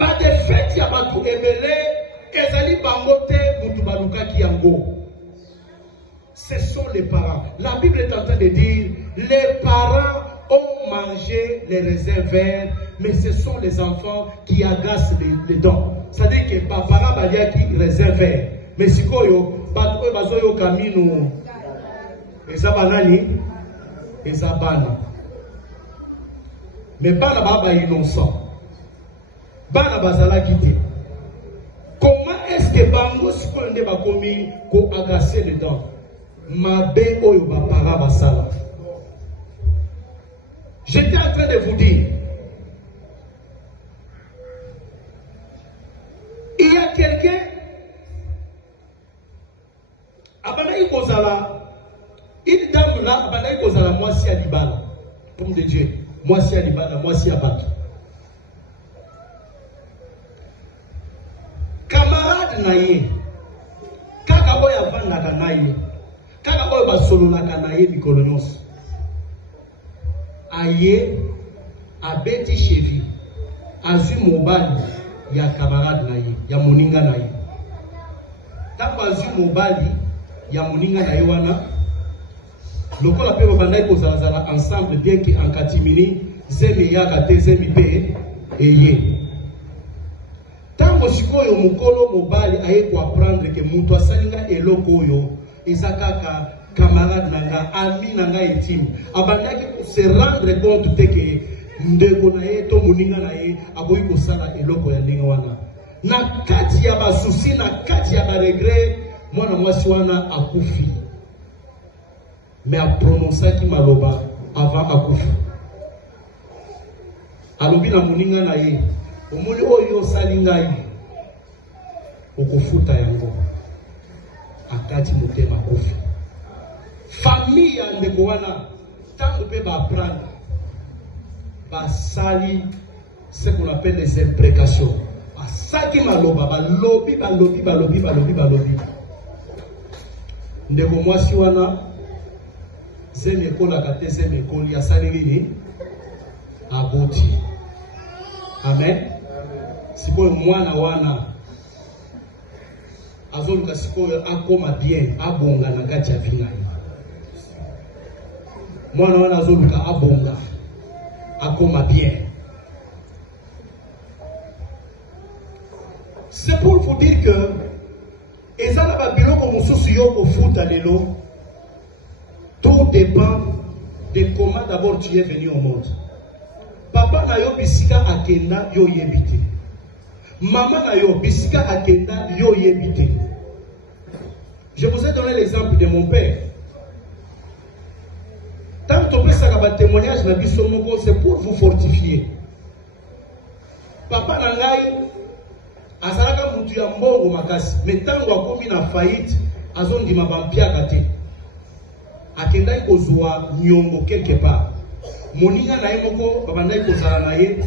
Ba de fait ya batu ebele ezali bangote mutu balukaki yango. Ce sont les parents. La Bible est en train de dire les parents ont mangé les raisins verts, mais ce sont les enfants qui agacent les dents. C'est-à-dire que papa balia qui raisin vert. Mais si koyo batu bazoyo kamino ezabanani ezabana. Mais bana baba innocent. Bana bazala kité. Comment est-ce que bango sikonde bakomi ko agacer les dents? Mabe oyo bapara basala. J'étais en train de vous dire, il y a quelqu'un, abanaï kozala, une dame là, abanaï kozala, moi si Alibala, comme de Dieu, moi si Alibala, moi si Abato. Camarade naïe, kaka oya vanda naïe, kaka oya basolo na naïe mikolonos. Aye, abeti chevi, azu mobali ya camarade naïe, ya moninga naïe. Tango azu mobali ya moninga naïe wana, lokola pe babandai kozala ensemble bien que en katimini, zemi yaga te zemi pe, eye. Tango sikoyo mukolo mobali aye ko apprendre que mutu asalinga eloko yo ezakaka camarade nanga ami nanga intime abandaki se rendre compte que ndeko na ye to muninga na ye aboyi kosala eloko ya ndenge wana na kati ya basusi na kati ya baregret mwana mwasi wana akufi mais aprononçaki maloba avant akufi alobi na muninga na ye omuli oyo osali ngai okofuta yango akati motema kofi famille ya ndeko wana tango pe ba apprendre basali ce qu'on appelle les imprécations basaki maloba balobi ndeko mwasi wana zeme ekolaka te zeme ekoli asali nini aboti. Amen. Sikoyo mwana wana azoluka sikoyo akoma bien abonga na kati ya vina. Mwana wana azoluka abonga akoma bien. C'est pour vous dire que ezala ba biloko mosusu yo kofuta lelo, tout dépend de comment d'abord tu es venu au monde. Papa na yo bisika akenda yo yebite. Maman na yo bisika akenda yo yebite. Je vous ai donné l'exemple de mon père. Tant que tu peux témoignage na biso moko, c'est pour vous fortifier. Papa na ngai azalaka mutu ya mbongo makasi, mais tango akomi na faillite azongima bampiaka te. Akenda kozwa nyongo quelque part. Moninga na ye moko babandai kozala na ye